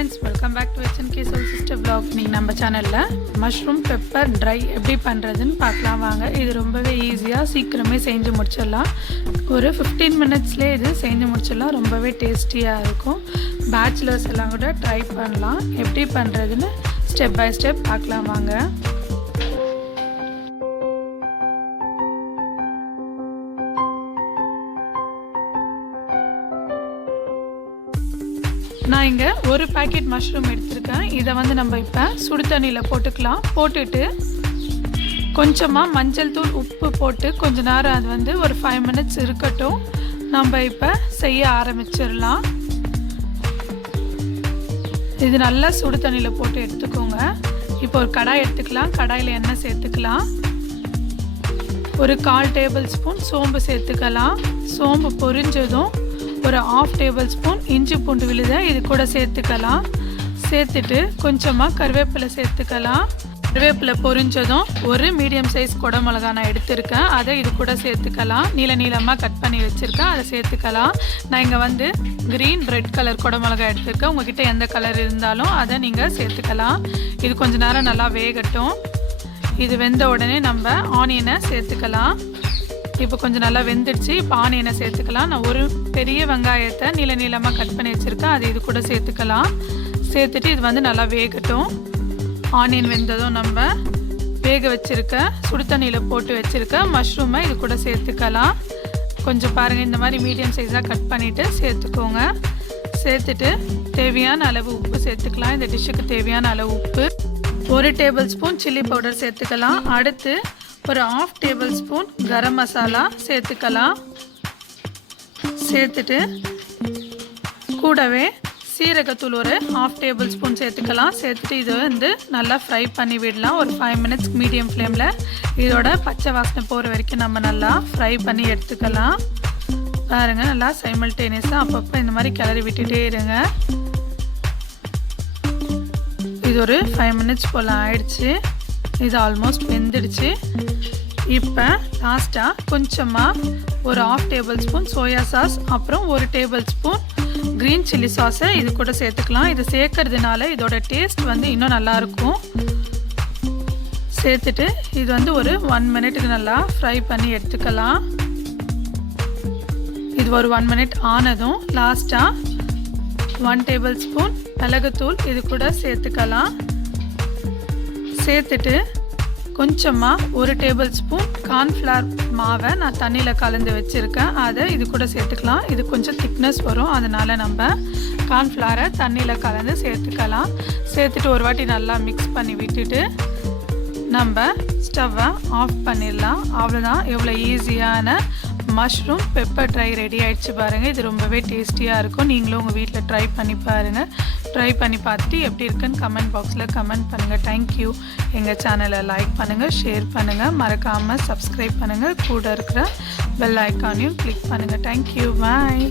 friends, welcome back to HNK Soul Sister Vlog. இன்னைக்கு நம்ம சேனல்ல மஷ்ரூம் பெப்பர் ட்ரை எப்படி பண்றதுன்னு பார்க்கலாம் வாங்க. இது ரொம்பவே ஈஸியா சீக்கிரமே செஞ்சு முடிச்சிடலாம். ஒரு 15 மினிட்ஸ்லயே இது செஞ்சு முடிச்சிடலாம். ரொம்பவே டேஸ்டியா இருக்கும். பேச்சுலர்ஸ் எல்லாம் கூட ட்ரை பண்ணலாம். எப்படி பண்றதுன்னு ஸ்டெப் பை ஸ்டெப் பார்க்கலாம் வாங்க. நான் இங்கே ஒரு பேக்கெட் மஷ்ரூம் எடுத்திருக்கேன். இதை வந்து நம்ம இப்போ சுடு தண்ணியில் போட்டுக்கலாம். போட்டுட்டு கொஞ்சமாக மஞ்சள் தூள் உப்பு போட்டு கொஞ்ச நேரம் அது வந்து ஒரு 5 மினிட்ஸ் இருக்கட்டும். நம்ம இப்போ செய்ய ஆரம்பிச்சிடலாம். இது நல்லா சுடு தண்ணியில் போட்டு எடுத்துக்கோங்க. இப்போ ஒரு கடாய் எடுத்துக்கலாம். கடாயில் எண்ணெய் சேர்த்துக்கலாம். ஒரு 1/4 டேபிள் ஸ்பூன் சோம்பு சேர்த்துக்கலாம். சோம்பு பொரிஞ்சதும் ஒரு 1/2 டேபிள் ஸ்பூன் இஞ்சி பூண்டு விழுதை இது கூட சேர்த்துக்கலாம். சேர்த்துட்டு கொஞ்சமாக கருவேப்பிலை சேர்த்துக்கலாம். கருவேப்பிலை பொரிஞ்சதும் ஒரு மீடியம் சைஸ் குடமிளகா நான் எடுத்திருக்கேன். அதை இது கூட சேர்த்துக்கலாம். நீளமாக கட் பண்ணி வச்சுருக்கேன். அதை சேர்த்துக்கலாம். நான் இங்கே வந்து க்ரீன் ரெட் கலர் குடமிளகா எடுத்திருக்கேன். உங்ககிட்ட எந்த கலர் இருந்தாலும் அதை நீங்கள் சேர்த்துக்கலாம். இது கொஞ்ச நேரம் நல்லா வேகட்டும். இது வெந்த உடனே நம்ம ஆனியனை சேர்த்துக்கலாம். இப்போ கொஞ்சம் நல்லா வெந்துடுச்சு. இப்போ ஆனியனை சேர்த்துக்கலாம். நான் ஒரு பெரிய வெங்காயத்தை நீளமாக கட் பண்ணி வச்சுருக்கேன். அது இது கூட சேர்த்துக்கலாம். சேர்த்துட்டு இது வந்து நல்லா வேகட்டும். ஆனியன் வெந்ததும் நம்ம வேக வச்சுருக்க சுடு தண்ணியில் போட்டு வச்சுருக்க மஷ்ரூமை இது கூட சேர்த்துக்கலாம். கொஞ்சம் பாருங்கள், இந்த மாதிரி மீடியம் சைஸாக கட் பண்ணிவிட்டு சேர்த்துக்கோங்க. சேர்த்துட்டு தேவையான அளவு உப்பு சேர்த்துக்கலாம். இந்த டிஷ்ஷுக்கு தேவையான அளவு உப்பு. 1 டேபிள் ஸ்பூன் சில்லி பவுடர் சேர்த்துக்கலாம். அடுத்து ஒரு 1/2 டேபிள் ஸ்பூன் கரம் மசாலா சேர்த்துக்கலாம். சேர்த்துட்டு கூடவே சீரகத்தூள் ஒரு 1/2 டேபிள் ஸ்பூன் சேர்த்துக்கலாம். சேர்த்துட்டு இதை வந்து நல்லா ஃப்ரை பண்ணி விடலாம். ஒரு 5 மினிட்ஸ் மீடியம் ஃப்ளேமில் இதோட பச்சை வாசனை போகிற வரைக்கும் நம்ம நல்லா ஃப்ரை பண்ணி எடுத்துக்கலாம். பாருங்கள், நல்லா சைமல்டேனியஸாக அப்பப்போ இந்த மாதிரி கிளறி விட்டுட்டே இருங்க. இது ஒரு 5 மினிட்ஸ் போல் ஆயிடுச்சு. இது ஆல்மோஸ்ட் வெந்துடுச்சு. இப்போ லாஸ்ட்டாக கொஞ்சமாக ஒரு 1/2 டேபிள் ஸ்பூன் சோயா சாஸ், அப்புறம் 1 டேபிள் ஸ்பூன் க்ரீன் சில்லி சாஸை இது கூட சேர்த்துக்கலாம். இது சேர்க்கறதுனால இதோட டேஸ்ட் வந்து இன்னும் நல்லாயிருக்கும். சேர்த்துட்டு இது வந்து ஒரு 1 மினிட்டுக்கு நல்லா ஃப்ரை பண்ணி எடுத்துக்கலாம். இது ஒரு 1 மினிட் ஆனதும் லாஸ்ட்டாக 1 டேபிள் ஸ்பூன் மிளகுத்தூள் இது கூட சேர்த்துக்கலாம். சேர்த்துட்டு கொஞ்சமாக 1 டேபிள் ஸ்பூன் கார்ன்ஃப்ளவர் மாவை நான் தண்ணியில் கலந்து வச்சுருக்கேன். அதை இது கூட சேர்த்துக்கலாம். இது கொஞ்சம் திக்னஸ் வரும், அதனால் நம்ம கார்ன்ஃப்ளவரை தண்ணியில் கலந்து சேர்த்துக்கலாம். சேர்த்துட்டு ஒரு வாட்டி நல்லா மிக்ஸ் பண்ணி விட்டுட்டு நம்ம ஸ்டவ்வை ஆஃப் பண்ணிடலாம். அவ்வளோதான். எவ்வளோ ஈஸியான மஷ்ரூம் பெப்பர் ட்ரை ரெடி ஆகிடுச்சு பாருங்கள். இது ரொம்பவே டேஸ்டியாக இருக்கும். நீங்களும் உங்கள் வீட்டில் ட்ரை பண்ணி பாருங்கள். ட்ரை பண்ணி பார்த்துட்டு எப்படி இருக்குன்னு கமெண்ட் பாக்ஸில் கமெண்ட் பண்ணுங்கள். தேங்க்யூ. எங்கள் சேனலை லைக் பண்ணுங்கள், ஷேர் பண்ணுங்கள், மறக்காமல் சப்ஸ்கிரைப் பண்ணுங்கள். கூட இருக்கிற பெல் ஐக்கானையும் கிளிக் பண்ணுங்கள். தேங்க்யூ. பாய்.